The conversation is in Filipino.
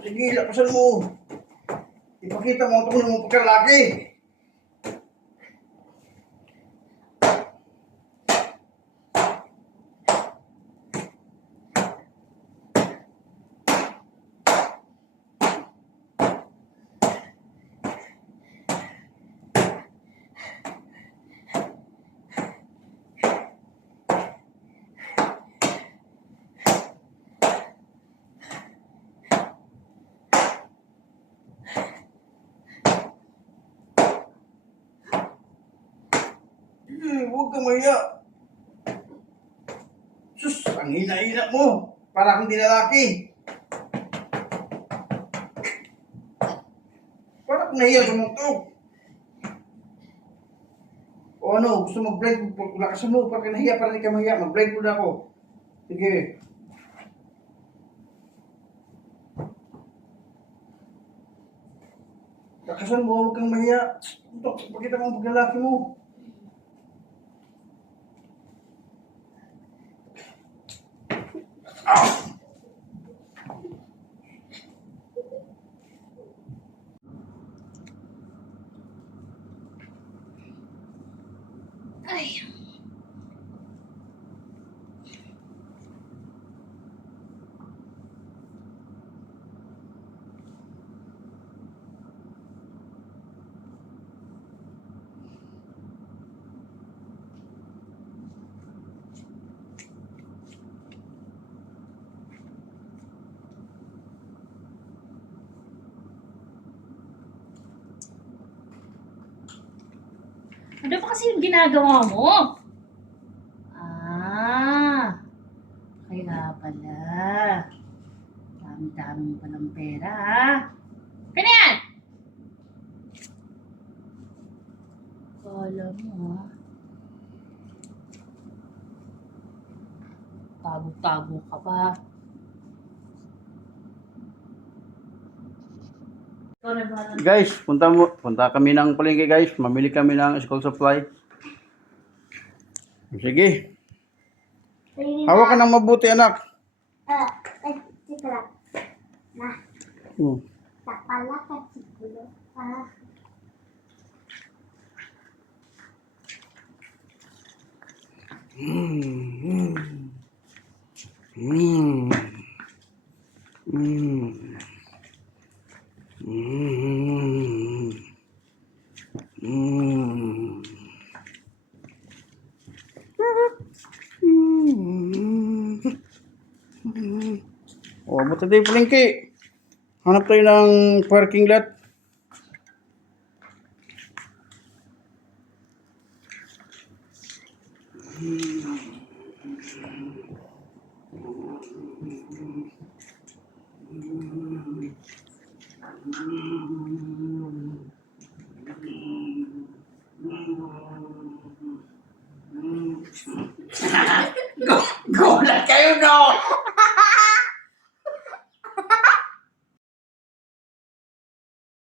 Sige, lakasan mo. Ipakita mo ang tunay mong pagkalaki. Huwag kang mahiya. Sus, ang hina-hina mo. Para kang dinalaki. Para kang nahiya sumuntok. O ano, gusto mag-break? Lakasan mo, para kang nahiya, para hindi ka mahiya. Mag-break muna ako. Sige. Lakasan mo, huwag kang mahiya. Suntok, pakita mo ang paglalaki mo. Ay. Ano ba kasi yung ginagawa mo? Kaya pala. Dami-dami mo palang pera, ha? Kaya yan! Kala mo, ha? Tago-tago ka pa. Guys, punta kami ng palengke guys. Mamili kami ng school supply. Sige. Hawak ka ng mabuti anak. Sige lang. Na, tapala ka siguro. Oh, buti tayo palengke. Hanap tayo ng parking lot. Gulat kayo, no?